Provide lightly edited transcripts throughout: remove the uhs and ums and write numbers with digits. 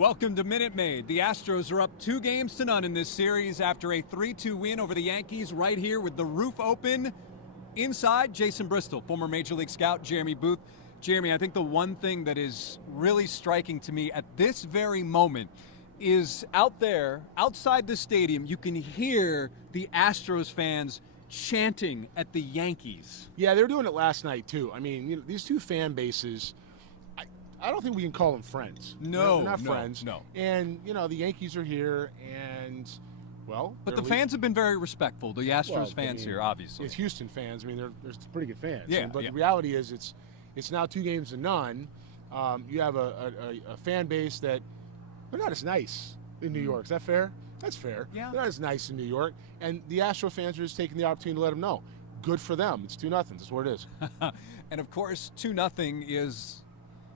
Welcome to Minute Maid. The Astros are up 2-0 in this series after a 3-2 win over the Yankees right here with the roof open. Inside, Jason Bristol, former Major League scout Jeremy Booth. Jeremy, I think the one thing that is really striking to me at this very moment is out there, outside the stadium, you can hear the Astros fans chanting at the Yankees. Yeah, they were doing it last night, too. I mean, these two fan bases, I don't think we can call them friends. No, they're not friends. No. And, the Yankees are here, and, well. But the fans have been very respectful, the Astros fans here, obviously. It's Houston fans. I mean, they're pretty good fans. Yeah, But yeah. the reality is it's now 2-0. You have a fan base that they're not as nice in New York. Is that fair? That's fair. Yeah. They're not as nice in New York. And the Astro fans are just taking the opportunity to let them know. Good for them. It's 2-0. That's what it is. And, of course, 2-0 is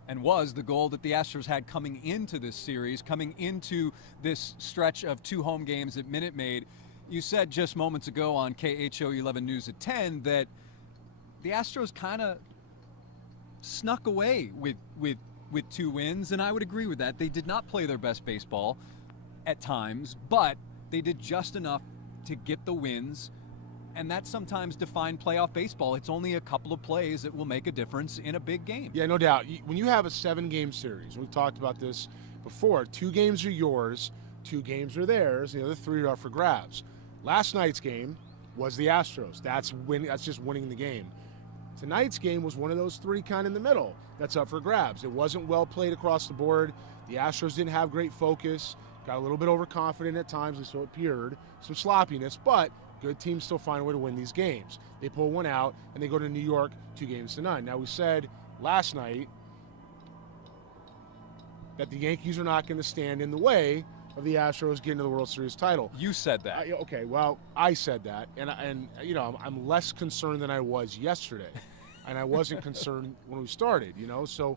and was the goal that the Astros had coming into this series, coming into this stretch of 2 home games at Minute Maid. You said just moments ago on KHO 11 News at 10 that the Astros kind of snuck away with 2 wins, and I would agree with that. They did not play their best baseball at times, but they did just enough to get the wins. And that sometimes defines playoff baseball. It's only a couple of plays that will make a difference in a big game. Yeah, no doubt. When you have a 7-game series, we've talked about this before, 2 games are yours, 2 games are theirs, and the other 3 are up for grabs. Last night's game was the Astros. That's just winning the game. Tonight's game was one of those 3 kind of in the middle that's up for grabs. It wasn't well played across the board. The Astros didn't have great focus, got a little bit overconfident at times, and so it appeared. Some sloppiness, but good teams still find a way to win these games. They pull one out, and they go to New York 2-0. Now, we said last night that the Yankees are not going to stand in the way of the Astros getting to the World Series title. You said that. Okay, well, I said that, and I'm less concerned than I was yesterday, and I wasn't concerned when we started. So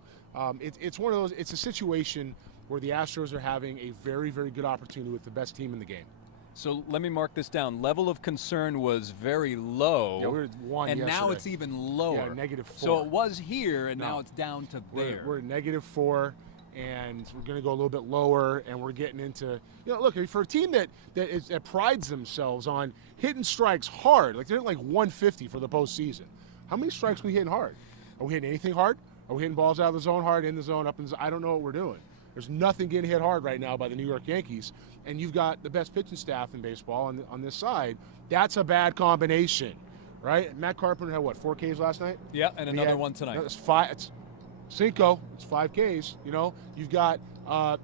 it's one of those. It's a situation where the Astros are having a very, very good opportunity with the best team in the game. So let me mark this down. Level of concern was very low. Yeah, we were at 1 and yesterday. now it's even lower. Yeah, -4. So it was here, and now it's down to there. We're at -4, and we're going to go a little bit lower, and we're getting into, look, for a team that prides themselves on hitting strikes hard, like they're like 150 for the postseason. How many strikes are we hitting hard? Are we hitting anything hard? Are we hitting balls out of the zone hard, in the zone, up in the zone? I don't know what we're doing. There's nothing getting hit hard right now by the New York Yankees, and you've got the best pitching staff in baseball on this side. That's a bad combination, right? Matt Carpenter had, 4 Ks last night? Yeah, and another one tonight. It's 5. It's Cinco. It's 5 Ks. You've got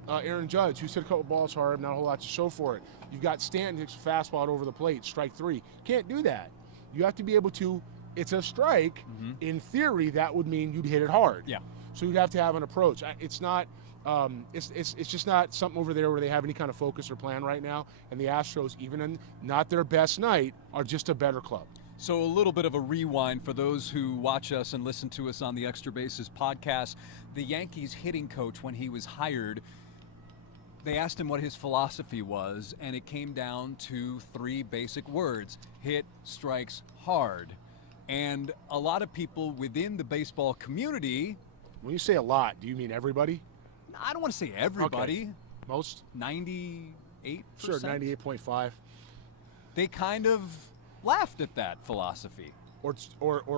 Aaron Judge, who's hit a couple balls hard, not a whole lot to show for it. You've got Stanton, who's fastball over the plate, strike 3. Can't do that. You have to be able to. It's a strike. Mm-hmm. In theory, that would mean you'd hit it hard. Yeah. So you'd have to have an approach. It's not. It's just not something over there where they have any kind of focus or plan right now. And the Astros, even in not their best night, are just a better club. So a little bit of a rewind for those who watch us and listen to us on the Extra Bases podcast. The Yankees hitting coach, when he was hired, they asked him what his philosophy was, and it came down to 3 basic words: hit strikes hard. And a lot of people within the baseball community. When you say a lot, do you mean everybody? I don't want to say everybody. Okay. Most? 98%? Sure, 98.5. They kind of laughed at that philosophy. Or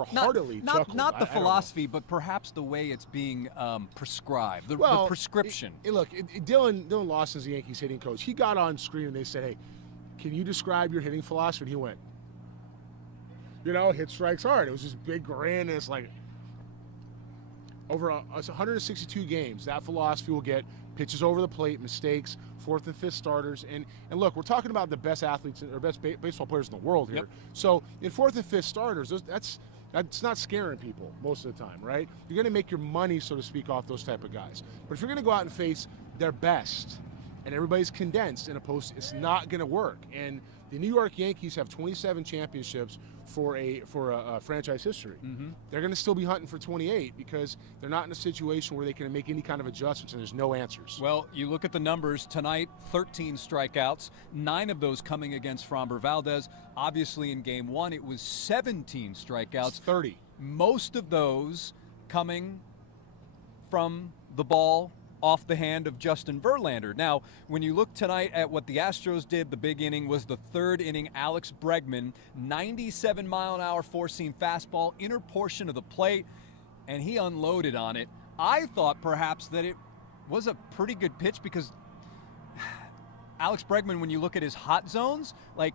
heartily chuckled. Not the philosophy, but perhaps the way it's being prescribed, the prescription. Look, Dylan Lawson's the Yankees hitting coach. He got on screen and they said, hey, can you describe your hitting philosophy? And he went, hit strikes hard. It was this big grin, and it's like, over 162 games, that philosophy will get pitches over the plate, mistakes, 4th and 5th starters. And look, we're talking about the best athletes or best baseball players in the world here. Yep. So in 4th and 5th starters, that's not scaring people most of the time, right? You're going to make your money, so to speak, off those type of guys. But if you're going to go out and face their best and everybody's condensed in a post, it's not going to work. And the New York Yankees have 27 championships for a franchise history. Mm-hmm. They're going to still be hunting for 28 because they're not in a situation where they can make any kind of adjustments and there's no answers. Well, you look at the numbers tonight: 13 strikeouts, 9 of those coming against Framber Valdez. Obviously, in Game 1, it was 17 strikeouts. It's 30. Most of those coming from the ball off the hand of Justin Verlander. Now, when you look tonight at what the Astros did, the big inning was the third inning. Alex Bregman, 97-mile-an-hour four-seam fastball, inner portion of the plate, and he unloaded on it. I thought perhaps that it was a pretty good pitch because Alex Bregman, when you look at his hot zones, like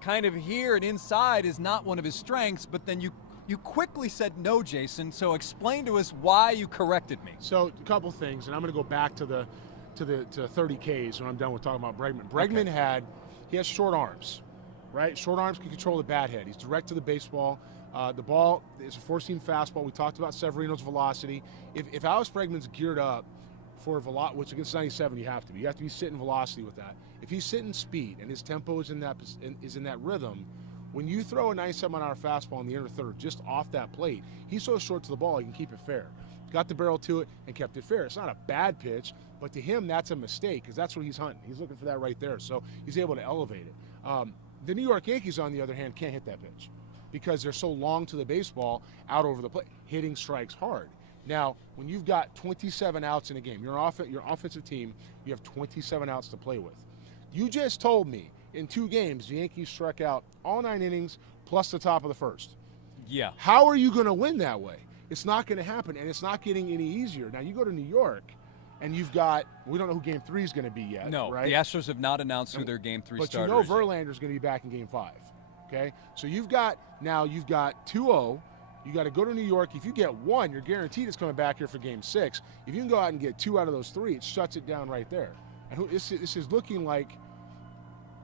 kind of here and inside is not one of his strengths, but then you quickly said no, Jason, so explain to us why you corrected me. So a couple things, and I'm going to go back to the 30 Ks when I'm done with talking about Bregman. Bregman he has short arms, right? Short arms can control the bat head. He's direct to the baseball. The ball is a four-seam fastball. We talked about Severino's velocity. If Alex Bregman's geared up for velocity, which against 97 you have to be. You have to be sitting velocity with that. If he's sitting speed and his tempo is in that rhythm, when you throw a 97-mile-an-hour fastball in the inner third just off that plate, he's so short to the ball he can keep it fair. Got the barrel to it and kept it fair. It's not a bad pitch, but to him that's a mistake because that's what he's hunting. He's looking for that right there, so he's able to elevate it. The New York Yankees, on the other hand, can't hit that pitch because they're so long to the baseball out over the plate, hitting strikes hard. Now, when you've got 27 outs in a game, your offensive team, you have 27 outs to play with. You just told me in 2 games the Yankees struck out all 9 innings plus the top of the first. Yeah. How are you going to win that way? It's not going to happen, and it's not getting any easier. Now, you go to New York, and you've got – we don't know who Game 3 is going to be yet, no, right? The Astros have not announced who their Game 3 starter is. But you know Verlander's going to be back in Game 5, okay? So you've got 2-0. You got to go to New York. If you get 1, you're guaranteed it's coming back here for Game 6. If you can go out and get 2 out of those 3, it shuts it down right there. And this is looking like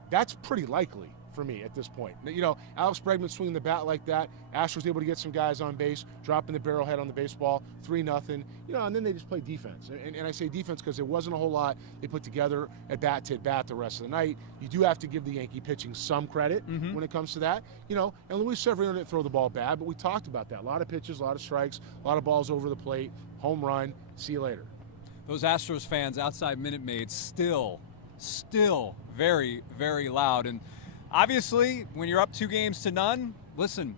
that's pretty likely for me at this point. You know, Alex Bregman swinging the bat like that. Astros able to get some guys on base, dropping the barrel head on the baseball, 3-0. You know, and then they just play defense. And I say defense because there wasn't a whole lot they put together at bat to bat the rest of the night. You do have to give the Yankee pitching some credit when it comes to that. You know, and Luis Severino didn't throw the ball bad, but we talked about that. A lot of pitches, a lot of strikes, a lot of balls over the plate, home run, see you later. Those Astros fans outside Minute Maid still very, very loud. And obviously, when you're up 2-0, listen,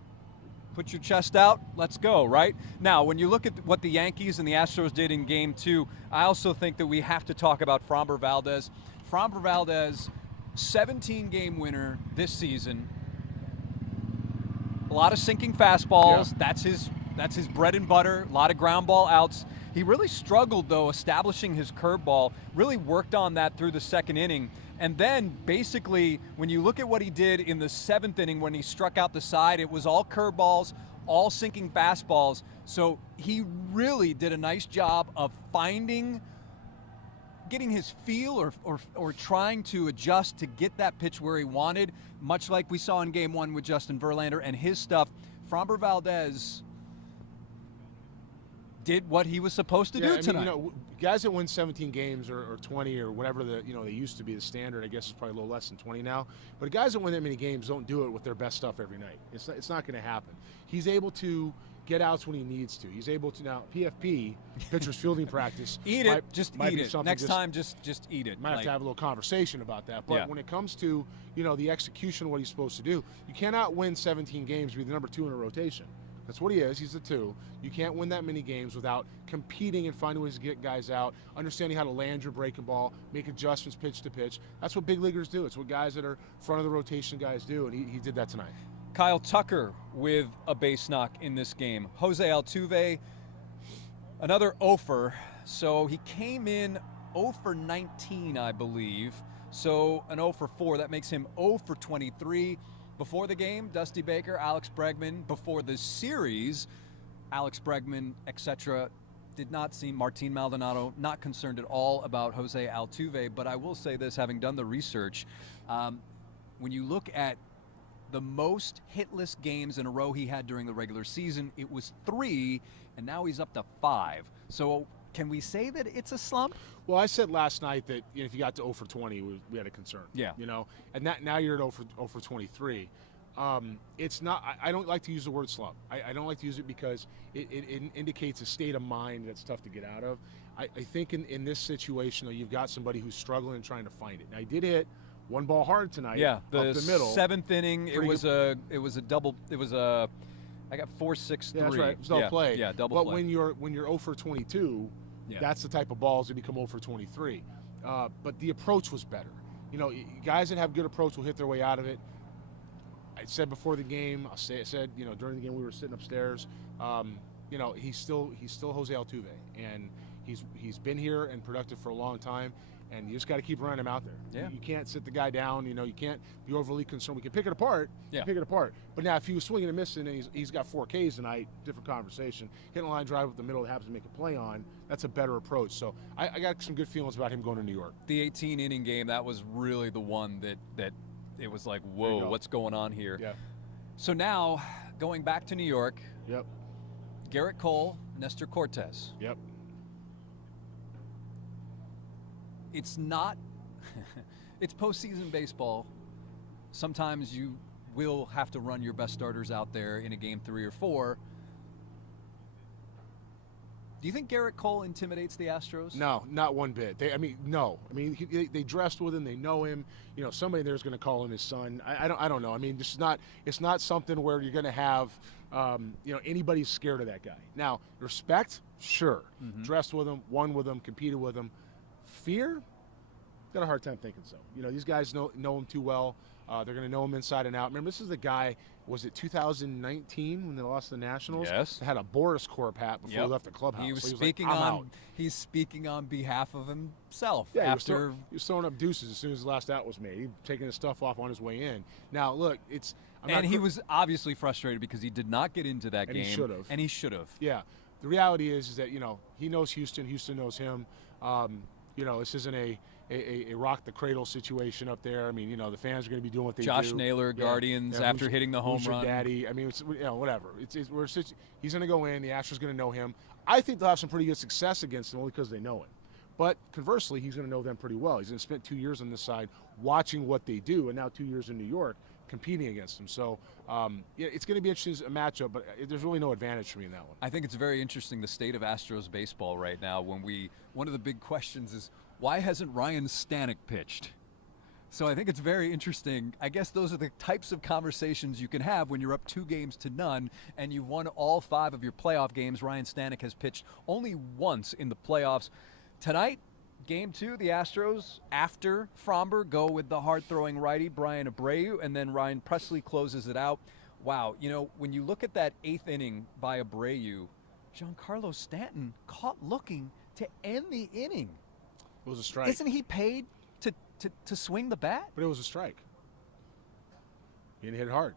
put your chest out, let's go, right? Now, when you look at what the Yankees and the Astros did in Game 2, I also think that we have to talk about Framber Valdez. Framber Valdez, 17-game winner this season. A lot of sinking fastballs. Yeah. That's his bread and butter. A lot of ground ball outs. He really struggled, though, establishing his curveball, really worked on that through the second inning. And then, basically, when you look at what he did in the 7th inning when he struck out the side, it was all curveballs, all sinking fastballs. So he really did a nice job of getting his feel or trying to adjust to get that pitch where he wanted, much like we saw in Game 1 with Justin Verlander and his stuff. Framber Valdez did what he was supposed to do tonight. You know, guys that win 17 games or 20 or whatever they used to be the standard. I guess it's probably a little less than 20 now. But guys that win that many games don't do it with their best stuff every night. It's not going to happen. He's able to get outs when he needs to. He's able to now. PFP, pitcher's fielding practice. Eat it. Just eat it. Next time, just eat it. Might have to have a little conversation about that. But when it comes to the execution of what he's supposed to do, you cannot win 17 games and be the number 2 in a rotation. That's what he is. He's the 2. You can't win that many games without competing and finding ways to get guys out, understanding how to land your breaking ball, make adjustments pitch to pitch. That's what big leaguers do. It's what guys that are front of the rotation guys do, and he did that tonight. Kyle Tucker with a base knock in this game. Jose Altuve, another 0-for. So he came in 0-for-19, I believe. So an 0-for-4. That makes him 0-for-23. Before the game, Dusty Baker, Alex Bregman. Before the series, Alex Bregman, etc. Did not seem, Martin Maldonado, not concerned at all about Jose Altuve. But I will say this, having done the research, when you look at the most hitless games in a row he had during the regular season, it was 3, and now he's up to 5. So can we say that it's a slump? Well, I said last night that if you got to 0-for-20, we had a concern. Yeah. And now you're at 0-for-23. It's not. I don't like to use the word slump. I don't like to use it because it indicates a state of mind that's tough to get out of. I think in this situation, though, you've got somebody who's struggling and trying to find it. Now, he did hit one ball hard tonight. Yeah, up the middle. 7th inning. It was a double. It was I got 4-6-3. Yeah, that's right. It was double play. Yeah, double but play. But when you're 0-for-22. Yeah. That's the type of balls that he come over for 23. But the approach was better. You know, guys that have good approach will hit their way out of it. I said before the game, I said, you know, during the game we were sitting upstairs, you know, he's still Jose Altuve, and he's been here and productive for a long time, and you just got to keep running him out there. Yeah. You can't sit the guy down. You know, you can't be overly concerned. We can pick it apart. Yeah. Pick it apart. But now if he was swinging and missing and he's got 4 Ks tonight, different conversation. Hitting a line drive up the middle that happens to make a play on, that's a better approach. So I got some good feelings about him going to New York. The 18-inning game, that was really the one that it was like, whoa, what's going on here? Yeah. So now, going back to New York, Yep. Garrett Cole, Nestor Cortez. Yep. It's not – it's postseason baseball. Sometimes you will have to run your best starters out there in a game 3 or 4. Do you think Garrett Cole intimidates the Astros? No, not one bit. No. I mean, they dressed with him. They know him. You know, somebody there's going to call him his son. I don't know. I mean, it's not something where you're going to have, you know, anybody's scared of that guy. Now, respect, sure. Mm-hmm. Dressed with him, won with him, competed with him. Fear, got a hard time thinking so. You know, these guys know him too well. They're going to know him inside and out. Remember, this is the guy, was it 2019 when they lost the Nationals? Yes. They had a Boris Corp hat before he left the clubhouse. He was so speaking like, I'm out. He's speaking on behalf of himself. Yeah, after he was throwing up deuces as soon as the last out was made. He was taking his stuff off on his way in. Now, look, he was obviously frustrated because he did not get into that game. He should have. And he should have. Yeah. The reality is that, you know, he knows Houston. Houston knows him. You know, this isn't a rock the cradle situation up there. I mean, you know, the fans are going to be doing what they do. Josh Naylor, Guardians, after hitting the home run. Daddy. I mean, you know, whatever. He's going to go in. The Astros going to know him. I think they'll have some pretty good success against him only because they know him. But conversely, he's going to know them pretty well. He's going to spend 2 years on this side watching what they do, and now 2 years in New York competing against them. So, yeah, it's going to be interesting a matchup, but there's really no advantage for me in that one. I think it's very interesting, the state of Astros baseball right now. One of the big questions is, why hasn't Ryan Stanek pitched? So I think it's very interesting. I guess those are the types of conversations you can have when you're up 2-0 and you've won all 5 of your playoff games. Ryan Stanek has pitched only once in the playoffs. Tonight, Game 2, the Astros, after Fromber, go with the hard-throwing righty Brian Abreu, and then Ryan Presley closes it out. Wow, you know, when you look at that 8th inning by Abreu, Giancarlo Stanton caught looking to end the inning. It was a strike. Isn't he paid to swing the bat? But it was a strike. He didn't hit it hard.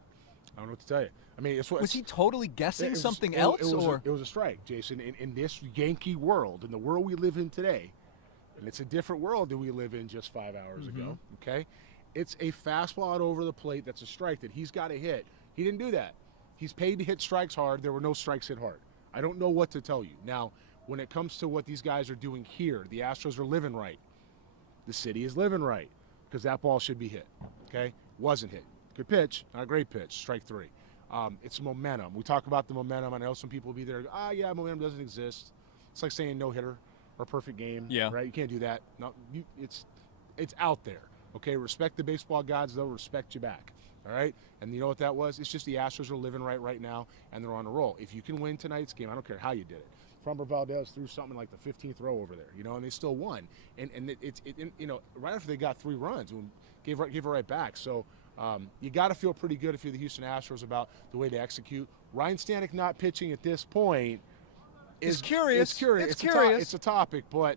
I don't know what to tell you. I mean, was he totally guessing something else? It was a strike, Jason. In this Yankee world, in the world we live in today, and it's a different world than we live in just 5 hours ago, okay? It's a fastball out over the plate that's a strike that he's got to hit. He didn't do that. He's paid to hit strikes hard. There were no strikes hit hard. I don't know what to tell you. Now, when it comes to what these guys are doing here, the Astros are living right. The city is living right because that ball should be hit, okay? Wasn't hit. Good pitch, not a great pitch, strike 3. It's momentum. We talk about the momentum. I know some people will be there, yeah, momentum doesn't exist. It's like saying no-hitter or perfect game, right? You can't do that. No, it's out there, okay? Respect the baseball gods. They'll respect you back, all right? And you know what that was? It's just the Astros are living right now, and they're on a roll. If you can win tonight's game, I don't care how you did it. Framber Valdez threw something like the 15th row over there, you know, and they still won. And it's you know, right after they got 3 runs, gave it right back. So you got to feel pretty good if you're the Houston Astros about the way they execute. Ryan Stanek not pitching at this point is curious. It's a topic, but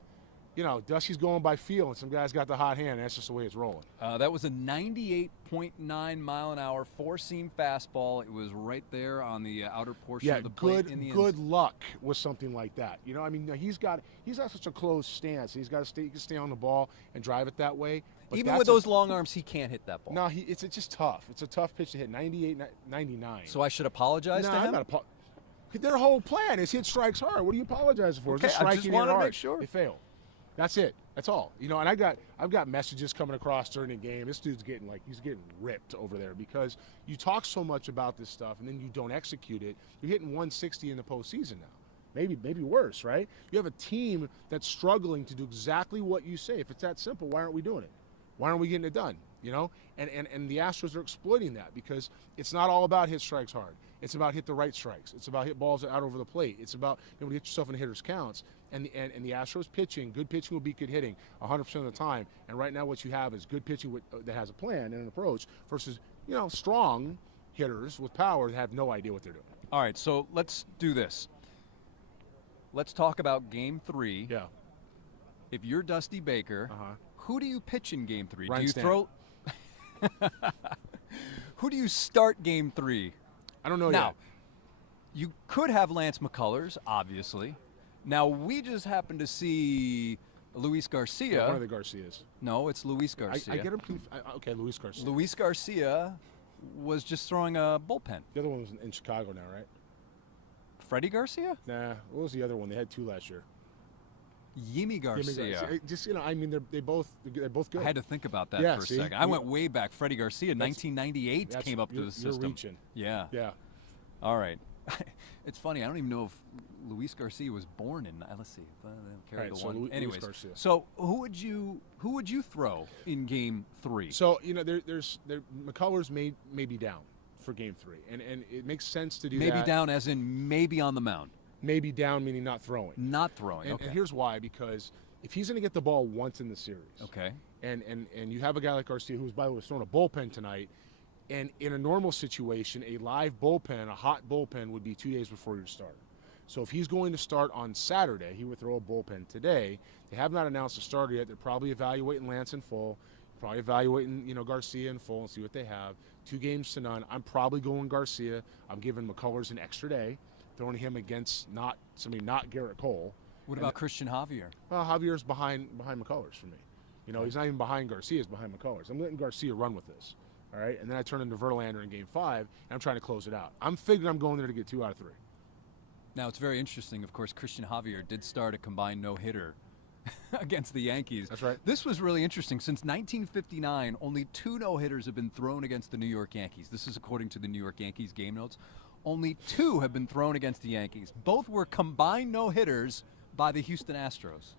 you know, Dusty's going by feel, and some guys got the hot hand. And that's just the way it's rolling. That was a 98.9 mile an hour 4-seam fastball. It was right there on the outer portion of the plate. Good luck with something like that. You know, I mean, he's got such a closed stance. He can stay on the ball and drive it that way. But even with those long arms, he can't hit that ball. No, it's just tough. It's a tough pitch to hit. 98, 99. So I should apologize to him? I'm not their whole plan is hit strikes hard. What are you apologizing for? Okay, I just wanted to make sure. They failed. That's it. That's all. You know, and I've got messages coming across during the game. This dude's getting he's getting ripped over there because you talk so much about this stuff and then you don't execute it. You're hitting 160 in the postseason now. Maybe worse, right? You have a team that's struggling to do exactly what you say. If it's that simple, why aren't we doing it? Why aren't we getting it done? You know? And the Astros are exploiting that because it's not all about hit strikes hard. It's about hit the right strikes. It's about hit balls out over the plate. It's about being able to hit yourself in hitters' counts. and the Astros pitching, good pitching will beat good hitting 100% of the time. And right now what you have is good pitching that has a plan and an approach versus, strong hitters with power that have no idea what they're doing. All right, so let's do this. Let's talk about Game 3. Yeah. If you're Dusty Baker, who do you pitch in Game 3? Ryan Do you Stanton. throw? Who do you start Game 3? I don't know Now, yet. you could have Lance McCullers, obviously. Now, we just happened to see Luis Garcia. One of the Garcias. No, it's Luis Garcia. I get him. Okay, Luis Garcia. Luis Garcia was just throwing a bullpen. The other one was in Chicago now, right? Freddie Garcia? Nah. What was the other one? They had 2 last year. Yimi Garcia. Just they're both good. I had to think about that Yeah, for a see? second. I went way back. Freddie Garcia, 1998 came up to the system. You're reaching. Yeah. Yeah. All right. It's funny. I don't even know if Luis Garcia was born in. Let's see. Carry the one. Anyways, Luis Garcia. so who would you throw in Game 3? So there's McCullers may be down for Game 3, and it makes sense to do that. Maybe down, as in maybe on the mound. Maybe down meaning not throwing. Not throwing. And, Okay. and here's why: because if he's going to get the ball once in the series, Okay. and you have a guy like Garcia, who's by the way throwing a bullpen tonight, and in a normal situation, a live bullpen, a hot bullpen, would be 2 days before your start. So if he's going to start on Saturday, he would throw a bullpen today. They have not announced a starter yet. They're probably evaluating Lance in full, probably evaluating Garcia in full and see what they have. 2 games to none. I'm probably going Garcia. I'm giving McCullers an extra day, throwing him against not Garrett Cole. What about Christian Javier? Well, Javier's behind McCullers for me. He's not even behind Garcia. He's behind McCullers. I'm letting Garcia run with this. All right, and then I turn into Verlander in Game 5, and I'm trying to close it out. I'm figuring I'm going there to get 2 out of 3. Now, it's very interesting. Of course, Christian Javier did start a combined no-hitter against the Yankees. That's right. This was really interesting. Since 1959, only 2 no-hitters have been thrown against the New York Yankees. This is according to the New York Yankees game notes. Only 2 have been thrown against the Yankees. Both were combined no-hitters by the Houston Astros.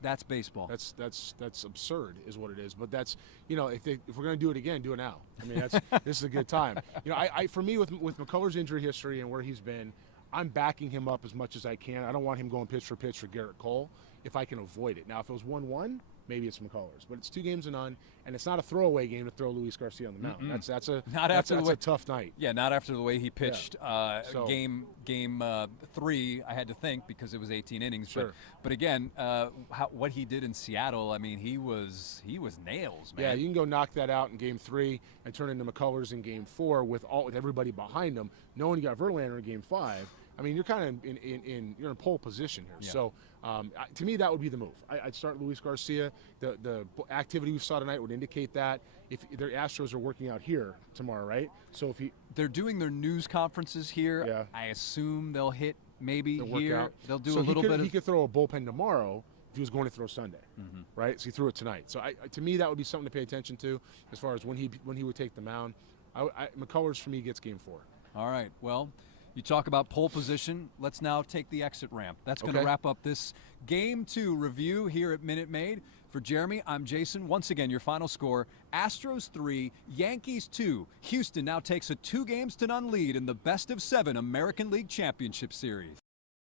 That's baseball. That's absurd, is what it is. But that's if we're going to do it again, do it now. I mean, this is a good time. For me with McCullers' injury history and where he's been, I'm backing him up as much as I can. I don't want him going pitch for pitch for Garrett Cole if I can avoid it. Now, if it was 1-1, maybe it's McCullers, but it's 2 games to none, and it's not a throwaway game to throw Luis Garcia on the mound. That's a tough night. Yeah, not after the way he pitched. So, game 3, I had to think because it was 18 innings. Sure. But again, what he did in Seattle, I mean, he was nails, man. Yeah, you can go knock that out in Game 3 and turn into McCullers in Game 4 with everybody behind him, knowing you got Verlander in Game 5. I mean, you're kind of you're in pole position here. Yeah. So to me, that would be the move. I'd start Luis Garcia. The activity we saw tonight would indicate that. If their Astros are working out here tomorrow, right? So they're doing their news conferences here. Yeah. I assume they'll hit maybe they'll here. work out. They'll do so a little bit. He could throw a bullpen tomorrow if he was going to throw Sunday, right? So he threw it tonight. So to me, that would be something to pay attention to as far as when he would take the mound. McCullers for me gets Game 4. All right. Well, you talk about pole position. Let's now take the exit ramp. That's going to wrap up this Game 2 review here at Minute Maid. For Jeremy, I'm Jason. Once again, your final score, Astros 3, Yankees 2. Houston now takes a 2-games-to-none lead in the best-of-7 American League Championship Series.